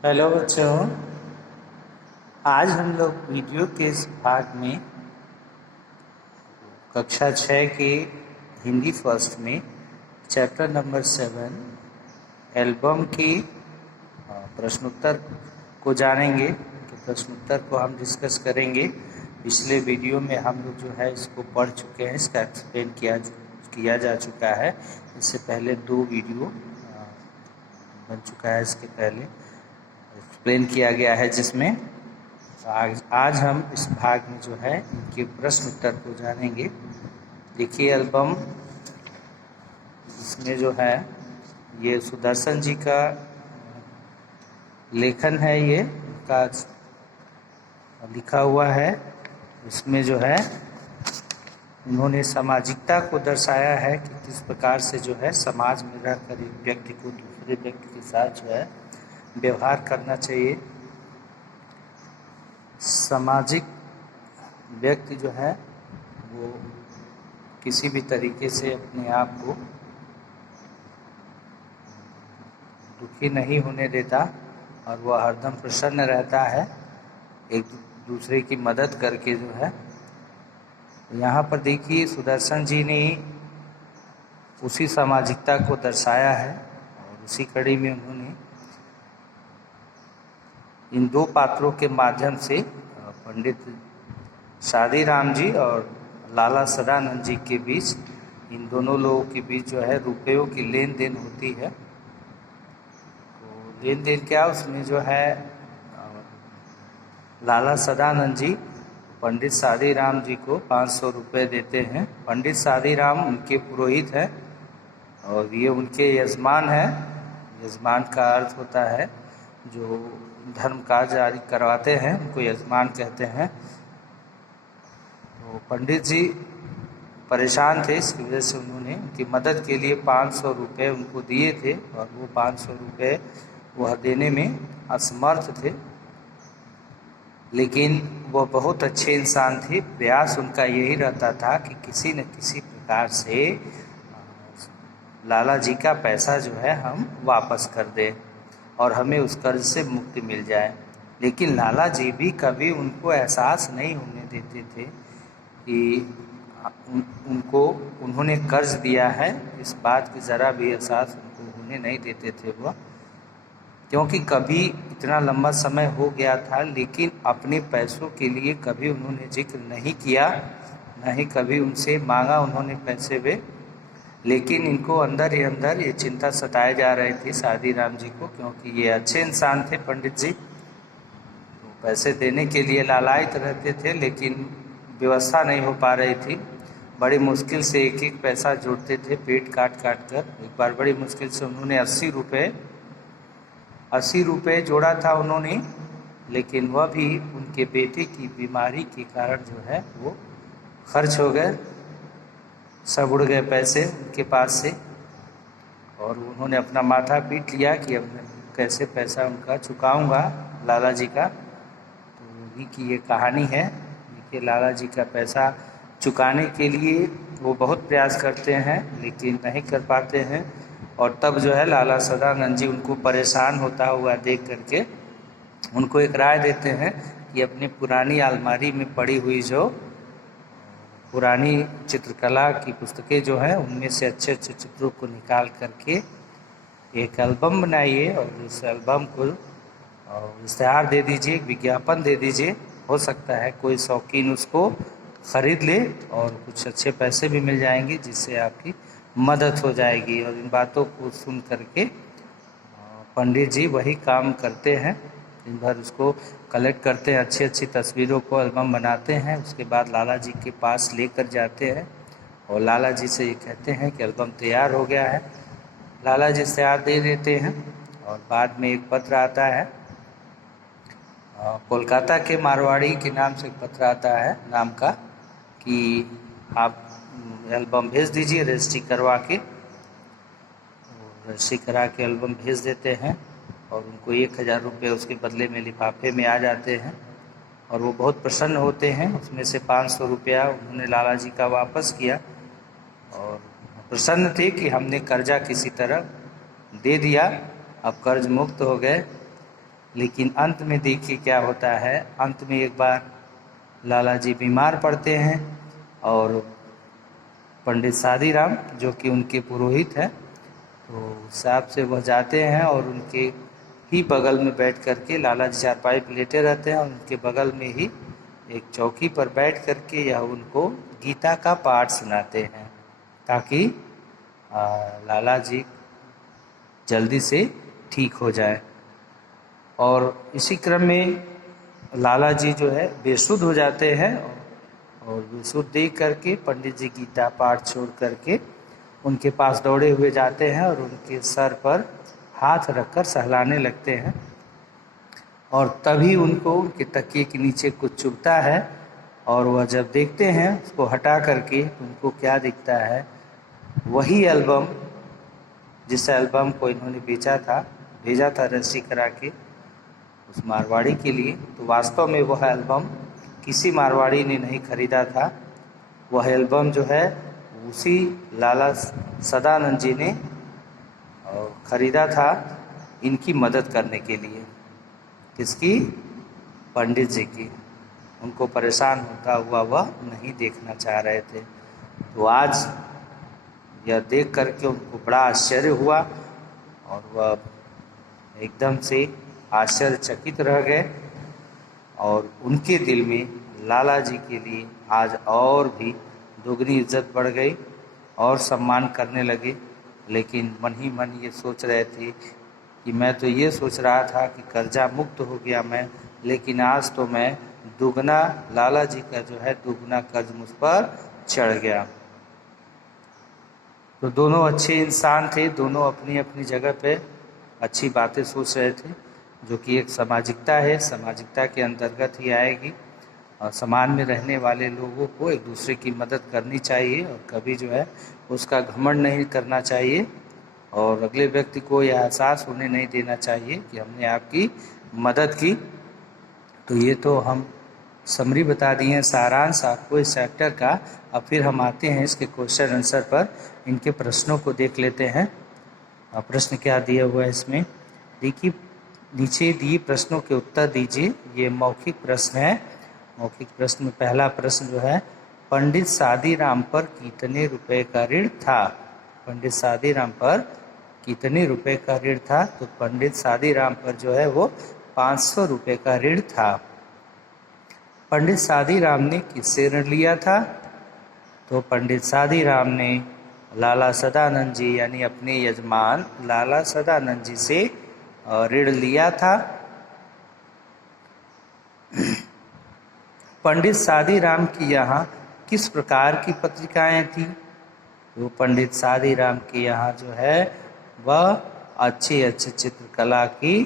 Hello बच्चों। आज हम लोग वीडियो के इस भाग में कक्षा 6 के हिंदी फर्स्ट में चैप्टर नंबर 7 एल्बम की प्रश्नोत्तर को जानेंगे। तो प्रश्नोत्तर को हम डिस्कस करेंगे। पिछले वीडियो में हम लोग जो है इसको पढ़ चुके हैं, इसका एक्सप्लेन किया जा चुका है। इससे पहले 2 वीडियो बन चुका है, इसके पहले एक्सप्लेन किया गया है जिसमें आज हम इस भाग में जो है इनके प्रश्न उत्तर को जानेंगे। देखिए एल्बम, इसमें जो है ये सुदर्शन जी का लेखन है, ये का लिखा हुआ है। इसमें जो है उन्होंने सामाजिकता को दर्शाया है कि किस प्रकार से जो है समाज में रहकर एक व्यक्ति को दूसरे व्यक्ति के साथ जो है व्यवहार करना चाहिए। सामाजिक व्यक्ति जो है वो किसी भी तरीके से अपने आप को दुखी नहीं होने देता और वह हरदम प्रसन्न रहता है, एक दूसरे की मदद करके जो है। यहाँ पर देखिए सुदर्शन जी ने उसी सामाजिकता को दर्शाया है और उसी कड़ी में उन्होंने इन 2 पात्रों के माध्यम से पंडित शादीराम जी और लाला सदानंद जी के बीच, इन दोनों लोगों के बीच जो है रुपयों की लेन देन होती है। तो लेन देन क्या, उसमें जो है लाला सदानंद जी पंडित शादीराम जी को 500 रुपये देते हैं। पंडित शादीराम उनके पुरोहित हैं और ये उनके यजमान हैं। यजमान का अर्थ होता है जो धर्म कार्य जारी करवाते हैं, उनको यजमान कहते हैं। तो पंडित जी परेशान थे, इसकी वजह से उन्होंने उनकी मदद के लिए 500 रुपये उनको दिए थे और वो 500 रुपये वह देने में असमर्थ थे। लेकिन वह बहुत अच्छे इंसान थे। प्रयास उनका यही रहता था कि किसी न किसी प्रकार से लाला जी का पैसा जो है हम वापस कर दें और हमें उस कर्ज से मुक्ति मिल जाए। लेकिन लाला जी भी कभी उनको एहसास नहीं होने देते थे कि उन्होंने कर्ज दिया है, इस बात की ज़रा भी एहसास उनको होने नहीं देते थे वह, क्योंकि कभी इतना लंबा समय हो गया था लेकिन अपने पैसों के लिए कभी उन्होंने जिक्र नहीं किया, न ही कभी उनसे मांगा उन्होंने पैसे वे। लेकिन इनको अंदर ही अंदर ये चिंता सताए जा रही थी शादीराम जी को, क्योंकि ये अच्छे इंसान थे पंडित जी। तो पैसे देने के लिए लालायित रहते थे लेकिन व्यवस्था नहीं हो पा रही थी। बड़ी मुश्किल से एक एक पैसा जोड़ते थे, पेट काट काट कर। एक बार बड़ी मुश्किल से उन्होंने 80 रुपये जोड़ा था उन्होंने, लेकिन वह भी उनके बेटे की बीमारी के कारण जो है वो खर्च हो गए, सब उड़ गए पैसे उनके पास से। और उन्होंने अपना माथा पीट लिया कि अब मैं कैसे पैसा उनका चुकाऊंगा, लाला जी का। तो उन्हीं की ये कहानी है कि लाला जी का पैसा चुकाने के लिए वो बहुत प्रयास करते हैं लेकिन नहीं कर पाते हैं। और तब जो है लाला सदानंद जी उनको परेशान होता हुआ देख करके उनको एक राय देते हैं कि अपनी पुरानी अलमारी में पड़ी हुई जो पुरानी चित्रकला की पुस्तकें जो हैं उनमें से अच्छे अच्छे चित्रों को निकाल करके एक एल्बम बनाइए और उस एल्बम को इश्तेहार दे दीजिए, एक विज्ञापन दे दीजिए। हो सकता है कोई शौकीन उसको ख़रीद ले और कुछ अच्छे पैसे भी मिल जाएंगे जिससे आपकी मदद हो जाएगी। और इन बातों को सुन करके पंडित जी वही काम करते हैं, दिन भर उसको कलेक्ट करते हैं, अच्छी अच्छी तस्वीरों को एल्बम बनाते हैं। उसके बाद लाला जी के पास लेकर जाते हैं और लाला जी से ये कहते हैं कि एल्बम तैयार हो गया है। लाला जी इश्तेहार दे देते हैं और बाद में एक पत्र आता है, कोलकाता के मारवाड़ी के नाम से एक पत्र आता है नाम का, कि आप एल्बम भेज दीजिए रजिस्ट्री करवा के। रजिस्ट्री करा के एल्बम भेज देते हैं और उनको 1000 रुपये उसके बदले में लिफाफे में आ जाते हैं और वो बहुत प्रसन्न होते हैं। उसमें से 500 रुपया उन्होंने लाला जी का वापस किया और प्रसन्न थे कि हमने कर्जा किसी तरह दे दिया, अब कर्ज मुक्त हो गए। लेकिन अंत में देखिए क्या होता है। अंत में एक बार लाला जी बीमार पड़ते हैं और पंडित सादीराम जो कि उनके पुरोहित हैं, तो साहब से वह जाते हैं और उनके ही बगल में बैठ करके, लाला जी चारपाई पर लेटे रहते हैं और उनके बगल में ही एक चौकी पर बैठ करके यह उनको गीता का पाठ सुनाते हैं ताकि लाला जी जल्दी से ठीक हो जाए। और इसी क्रम में लाला जी जो है बेसुध हो जाते हैं और बेसुध देख करके पंडित जी गीता पाठ छोड़ करके उनके पास दौड़े हुए जाते हैं और उनके सर पर हाथ रखकर सहलाने लगते हैं। और तभी उनको उनके तकिए के नीचे कुछ चुभता है और वह जब देखते हैं उसको हटा करके उनको क्या दिखता है, वही एल्बम जिस एल्बम को इन्होंने भेजा था रजिस्ट्री करा के उस मारवाड़ी के लिए। तो वास्तव में वह एल्बम किसी मारवाड़ी ने नहीं खरीदा था। वह एल्बम जो है उसी लाला सदानंद जी ने खरीदा था इनकी मदद करने के लिए। किसकी? पंडित जी की। उनको परेशान होता हुआ वह नहीं देखना चाह रहे थे। तो आज यह देख करके उनको बड़ा आश्चर्य हुआ और वह एकदम से आश्चर्यचकित रह गए और उनके दिल में लाला जी के लिए आज और भी दोगुनी इज्जत बढ़ गई और सम्मान करने लगे। लेकिन मन ही मन ये सोच रहे थे कि मैं तो ये सोच रहा था कि कर्जा मुक्त हो गया मैं, लेकिन आज तो मैं दुगना, लाला जी का जो है दुगना कर्ज मुझ पर चढ़ गया। तो दोनों अच्छे इंसान थे, दोनों अपनी अपनी जगह पे अच्छी बातें सोच रहे थे, जो कि एक सामाजिकता है, सामाजिकता के अंतर्गत ही आएगी। और समाज में रहने वाले लोगों को एक दूसरे की मदद करनी चाहिए और कभी जो है उसका घमंड नहीं करना चाहिए और अगले व्यक्ति को यह एहसास होने नहीं देना चाहिए कि हमने आपकी मदद की। तो ये तो हम समरी बता दिए हैं, सारांश आपको इस चैप्टर का। अब फिर हम आते हैं इसके क्वेश्चन आंसर पर, इनके प्रश्नों को देख लेते हैं। प्रश्न क्या दिया हुआ है इसमें देखिए, नीचे दिए प्रश्नों के उत्तर दीजिए। ये मौखिक प्रश्न है। मौखिक प्रश्न में पहला प्रश्न जो है, पंडित सादीराम पर कितने रुपए का ऋण था? पंडित सादीराम पर कितने रुपए का ऋण था? तो पंडित सादीराम पर जो है वो 500 रुपए का ऋण था। पंडित सादीराम ने किससे ऋण लिया था? तो पंडित सादीराम ने लाला सदानंद जी यानी अपने यजमान लाला सदानंद जी से ऋण लिया था। पंडित सादीराम की यहाँ किस प्रकार की पत्रिकाएं थी? तो पंडित सादीराम के यहाँ जो है वह अच्छे अच्छे चित्रकला की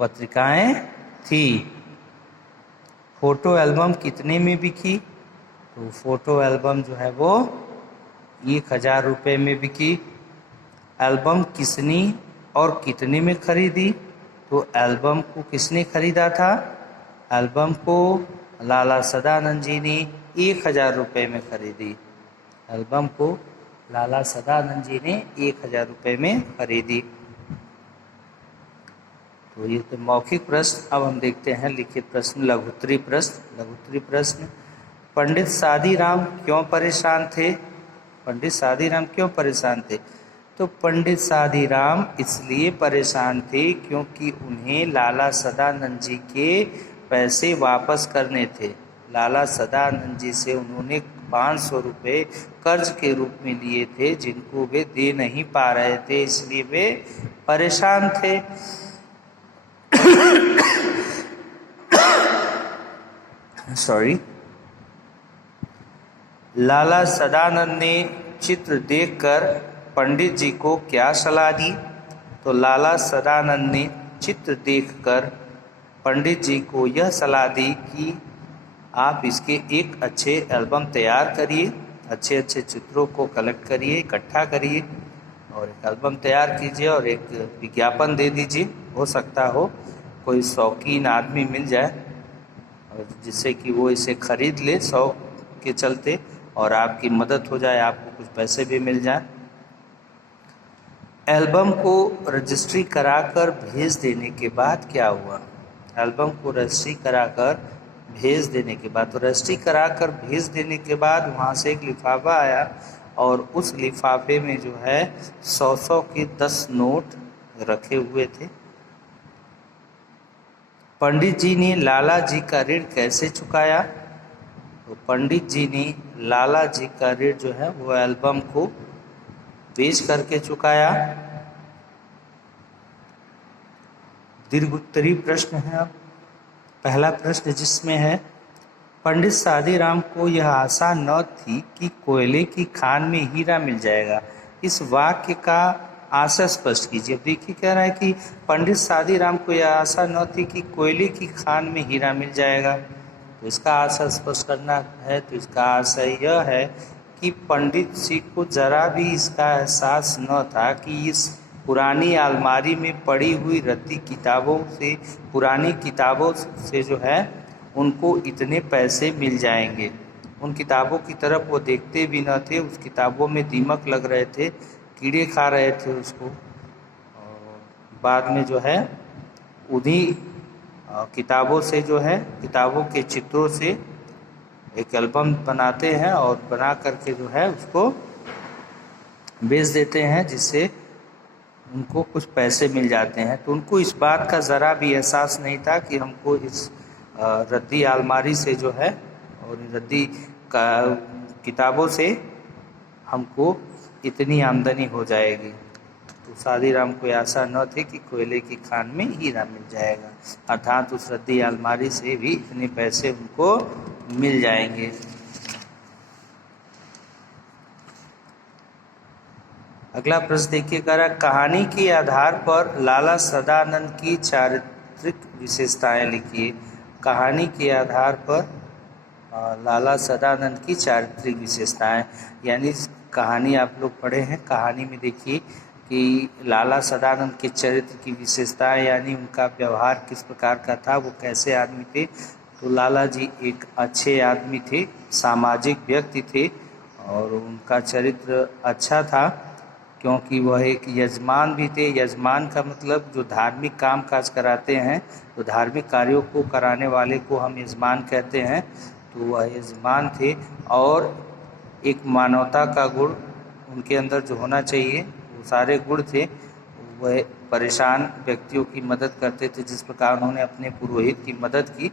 पत्रिकाएं थी। फोटो एल्बम कितने में बिकी? तो फोटो एल्बम जो है वो 1000 रुपये में बिकी। एल्बम किसने और कितने में खरीदी? तो एल्बम को किसने खरीदा था? एल्बम को लाला सदानंद जी ने 1000 रुपये में खरीदी। एल्बम को लाला सदानंद जी ने 1000 रुपये में खरीदी। तो ये तो मौखिक प्रश्न। अब हम देखते हैं लिखित प्रश्न, लघुत्तरी प्रश्न। लघुत्तरी प्रश्न, पंडित सादीराम क्यों परेशान थे? पंडित सादीराम क्यों परेशान थे? तो पंडित सादीराम इसलिए परेशान थे क्योंकि उन्हें लाला सदानंद जी के पैसे वापस करने थे। लाला सदानंद जी से उन्होंने 500 रुपये कर्ज के रूप में लिए थे जिनको वे दे नहीं पा रहे थे, इसलिए वे परेशान थे। सॉरी। लाला सदानंद ने चित्र देखकर पंडित जी को क्या सलाह दी? तो लाला सदानंद ने चित्र देखकर पंडित जी को यह सलाह दी कि आप इसके एक अच्छे एल्बम तैयार करिए, अच्छे अच्छे चित्रों को कलेक्ट करिए, इकट्ठा करिए और एक एल्बम तैयार कीजिए और एक विज्ञापन दे दीजिए। हो सकता हो कोई शौकीन आदमी मिल जाए और जिससे कि वो इसे खरीद ले शौक के चलते और आपकी मदद हो जाए, आपको कुछ पैसे भी मिल जाए। एल्बम को रजिस्ट्री कराकर भेज देने के बाद क्या हुआ? एल्बम को रजिस्ट्री कराकर भेज देने के बाद, तो रजिस्ट्री कराकर भेज देने के बाद वहाँ से एक लिफाफा आया और उस लिफाफे में जो है 100 के 10 नोट रखे हुए थे। पंडित जी ने लाला जी का ऋण कैसे चुकाया? तो पंडित जी ने लाला जी का ऋण जो है वो एल्बम को बेच करके चुकाया। दीर्घोत्तरी प्रश्न है। अब पहला प्रश्न जिसमें है, पंडित सादीराम को यह आशा न थी कि कोयले की खान में हीरा मिल जाएगा। इस वाक्य का आशा स्पष्ट कीजिए। अब देखिए कह रहा है कि पंडित सादीराम को यह आशा न थी कि कोयले की खान में हीरा मिल जाएगा, तो इसका आशा स्पष्ट करना है। तो इसका आशा यह है कि पंडित जी को जरा भी इसका एहसास न था कि इस पुरानी अलमारी में पड़ी हुई रद्दी किताबों से, पुरानी किताबों से जो है उनको इतने पैसे मिल जाएंगे। उन किताबों की तरफ वो देखते भी न थे। उस किताबों में दीमक लग रहे थे, कीड़े खा रहे थे उसको। और बाद में जो है उन्हीं किताबों से जो है, किताबों के चित्रों से एक एल्बम बनाते हैं और बना करके जो है उसको बेच देते हैं, जिससे उनको कुछ पैसे मिल जाते हैं। तो उनको इस बात का ज़रा भी एहसास नहीं था कि हमको इस रद्दी अलमारी से जो है और रद्दी का किताबों से हमको इतनी आमदनी हो जाएगी। तो सादीराम को आशा न थी कि कोयले की खान में हीरा मिल जाएगा, अर्थात उस रद्दी अलमारी से भी इतने पैसे उनको मिल जाएंगे। अगला प्रश्न देखिए, कह रहा कहानी के आधार पर लाला सदानंद की चारित्रिक विशेषताएं लिखिए। कहानी के आधार पर लाला सदानंद की चारित्रिक विशेषताएं, यानी कहानी आप लोग पढ़े हैं। कहानी में देखिए कि लाला सदानंद के चरित्र की विशेषताएं, यानी उनका व्यवहार किस प्रकार का था, वो कैसे आदमी थे। तो लाला जी एक अच्छे आदमी थे, सामाजिक व्यक्ति थे और उनका चरित्र अच्छा था, क्योंकि वह एक यजमान भी थे। यजमान का मतलब जो धार्मिक काम काज कराते हैं, तो धार्मिक कार्यों को कराने वाले को हम यजमान कहते हैं। तो वह यजमान थे और एक मानवता का गुण उनके अंदर जो होना चाहिए वो सारे गुण थे। वह परेशान व्यक्तियों की मदद करते थे, जिस प्रकार उन्होंने अपने पुरोहित की मदद की,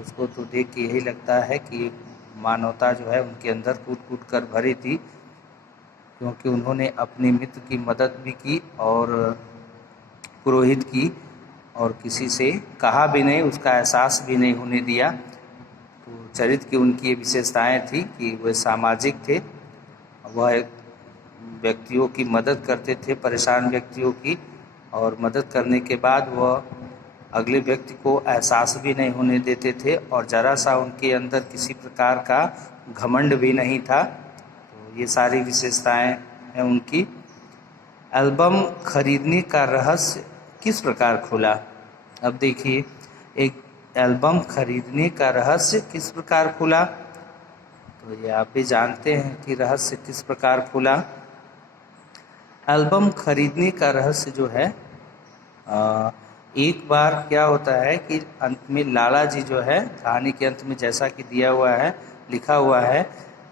उसको तो देख के यही लगता है कि मानवता जो है उनके अंदर कूट कूट कर भरी थी, क्योंकि उन्होंने अपने मित्र की मदद भी की और पुरोहित की, और किसी से कहा भी नहीं, उसका एहसास भी नहीं होने दिया। तो चरित्र की उनकी ये विशेषताएं थी कि वह सामाजिक थे, वह व्यक्तियों की मदद करते थे, परेशान व्यक्तियों की, और मदद करने के बाद वह अगले व्यक्ति को एहसास भी नहीं होने देते थे, और ज़रा सा उनके अंदर किसी प्रकार का घमंड भी नहीं था। तो ये सारी विशेषताएं हैं उनकी। एल्बम खरीदने का रहस्य किस प्रकार खुला? अब देखिए, एक एल्बम खरीदने का रहस्य किस प्रकार खुला, तो ये आप भी जानते हैं कि रहस्य किस प्रकार खुला। एल्बम खरीदने का रहस्य जो है, एक बार क्या होता है कि अंत में लाला जी जो है, कहानी के अंत में जैसा कि दिया हुआ है, लिखा हुआ है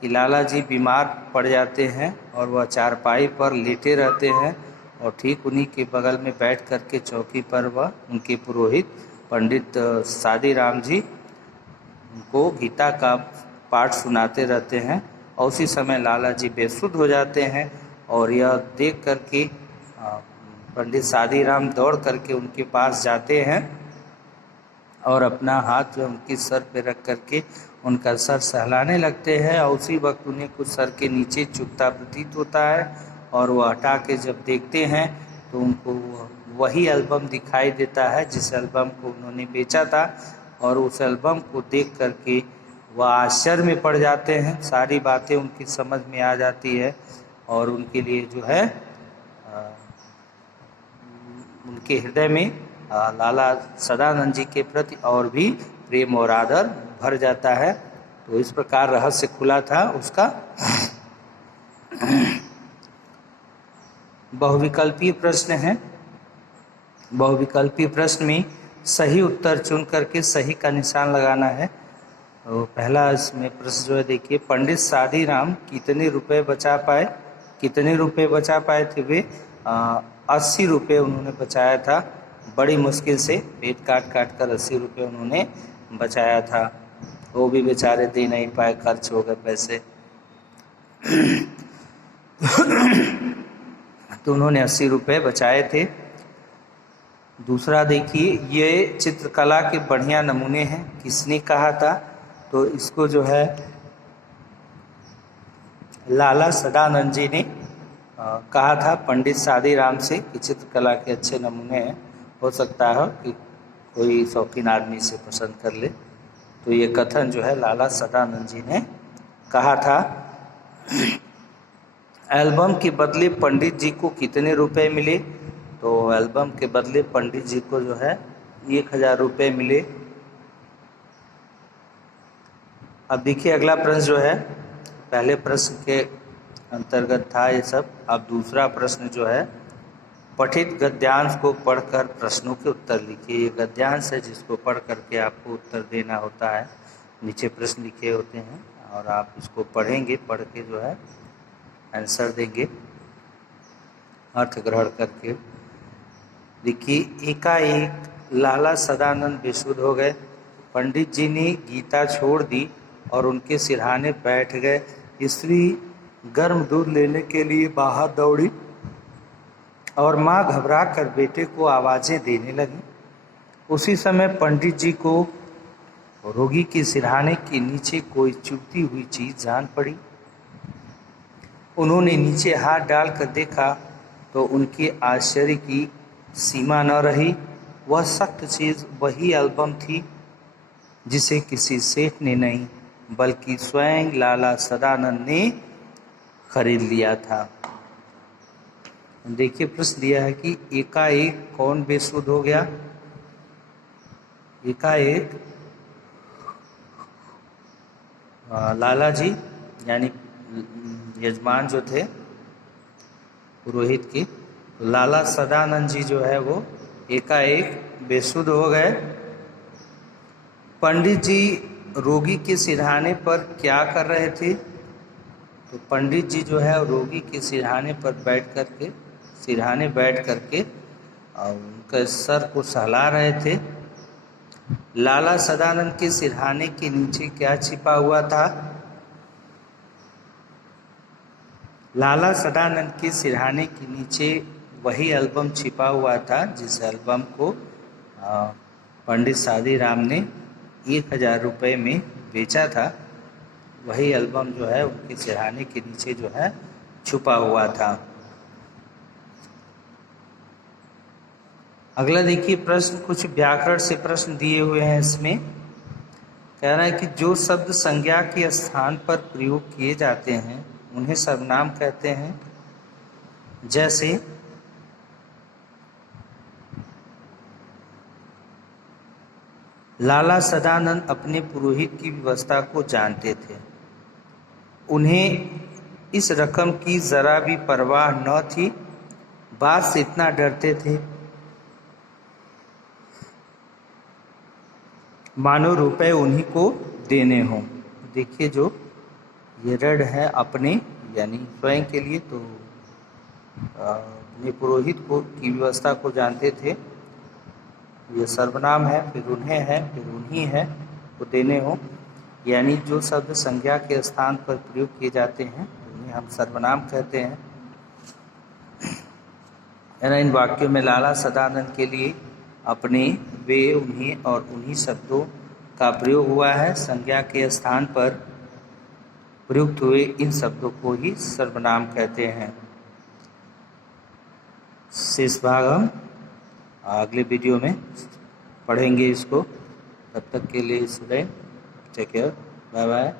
कि लाला जी बीमार पड़ जाते हैं और वह चारपाई पर लेटे रहते हैं, और ठीक उन्हीं के बगल में बैठ कर के चौकी पर वह उनके पुरोहित पंडित सादीराम जी उनको गीता का पाठ सुनाते रहते हैं, और उसी समय लाला जी बेसुध हो जाते हैं। और यह देख कर के पंडित सादीराम दौड़ करके उनके पास जाते हैं और अपना हाथ जो उनके सर पे रख करके उनका सर सहलाने लगते हैं, और उसी वक्त उन्हें कुछ सर के नीचे चुभता प्रतीत होता है, और वह हटा के जब देखते हैं तो उनको वही एल्बम दिखाई देता है जिस एल्बम को उन्होंने बेचा था। और उस एल्बम को देख करके वह आश्चर्य में पड़ जाते हैं, सारी बातें उनकी समझ में आ जाती है, और उनके लिए जो है उनके हृदय में लाला सदानंद जी के प्रति और भी प्रेम और आदर भर जाता है। तो इस प्रकार रहस्य खुला था उसका। बहुविकल्पीय प्रश्न है। बहुविकल्पीय प्रश्न में सही उत्तर चुन करके सही का निशान लगाना है। तो पहला इसमें प्रश्न जो है देखिए, पंडित सादी राम कितने रुपए बचा पाए? कितने रुपए बचा पाए थे वे? 80 रुपये उन्होंने बचाया था। बड़ी मुश्किल से पेट काट काट कर 80 रुपये उन्होंने बचाया था। वो भी बेचारे दे नहीं पाए, खर्च हो गए पैसे। तो उन्होंने 80 रुपये बचाए थे। दूसरा देखिए, ये चित्रकला के बढ़िया नमूने हैं, किसने कहा था? तो इसको जो है लाला सदानंद जी ने कहा था पंडित सादी राम से कि चित्रकला के अच्छे नमूने हैं, हो सकता है कि कोई शौकीन आदमी से पसंद कर ले। तो ये कथन जो है लाला सदानंद जी ने कहा था। एल्बम के बदले पंडित जी को कितने रुपए मिले? तो एल्बम के बदले पंडित जी को जो है 1000 रुपये मिले। अब देखिए अगला प्रश्न जो है, पहले प्रश्न के अंतर्गत था ये सब। अब दूसरा प्रश्न जो है, पठित गद्यांश को पढ़कर प्रश्नों के उत्तर लिखिए। ये गद्यांश है जिसको पढ़ करके आपको उत्तर देना होता है। नीचे प्रश्न लिखे होते हैं और आप इसको पढ़ेंगे, पढ़ के जो है आंसर देंगे अर्थ ग्रहण करके। देखिए, एकाएक लाला सदानंद बेसुध हो गए। पंडित जी ने गीता छोड़ दी और उनके सिरहाने बैठ गए। स्त्री गर्म दूध लेने के लिए बाहर दौड़ी और माँ घबरा कर बेटे को आवाज़ें देने लगी। उसी समय पंडित जी को रोगी के सिरहाने के नीचे कोई चुभती हुई चीज़ जान पड़ी। उन्होंने नीचे हाथ डालकर देखा तो उनके आश्चर्य की सीमा न रही। वह सख्त चीज़ वही एल्बम थी जिसे किसी सेठ ने नहीं बल्कि स्वयं लाला सदानंद ने खरीद लिया था। देखिए प्रश्न दिया है कि एकाएक कौन बेसुध हो गया? एकाएक लाला जी यानी यजमान जो थे पुरोहित की, लाला सदानंद जी जो है वो एकाएक बेसुध हो गए। पंडित जी रोगी के सिरहाने पर क्या कर रहे थे? तो पंडित जी जो है रोगी के सिरहाने पर बैठ करके उनके सर को सहला रहे थे। लाला सदानंद के सिरहाने के नीचे क्या छिपा हुआ था? लाला सदानंद के सिरहाने के नीचे वही एल्बम छिपा हुआ था जिस एल्बम को पंडित सादी राम ने 1000 रुपये में बेचा था। वही एल्बम जो है उनके सिरहाने के नीचे जो है छुपा हुआ था। अगला देखिए प्रश्न, कुछ व्याकरण से प्रश्न दिए हुए हैं। इसमें कह रहा है कि जो शब्द संज्ञा के स्थान पर प्रयोग किए जाते हैं उन्हें सर्वनाम कहते हैं। जैसे लाला सदानंद अपने पुरोहित की व्यवस्था को जानते थे। उन्हें इस रकम की जरा भी परवाह न थी। बात से इतना डरते थे मानो रुपए उन्हीं को देने हों। देखिए जो ये ऋण है अपने यानी स्वयं के लिए, तो अपने पुरोहित को की व्यवस्था को जानते थे। ये सर्वनाम है, फिर उन्हें है, फिर उन्हीं है, को देने हो। यानी जो शब्द संज्ञा के स्थान पर प्रयोग किए जाते हैं उन्हें हम सर्वनाम कहते हैं। इन वाक्यों में लाला सदानंद के लिए अपने, वे, उन्हें और उन्हीं शब्दों का प्रयोग हुआ है। संज्ञा के स्थान पर प्रयुक्त हुए इन शब्दों को ही सर्वनाम कहते हैं। शेष भाग हम अगले वीडियो में पढ़ेंगे इसको। तब तक के लिए student take care, bye bye.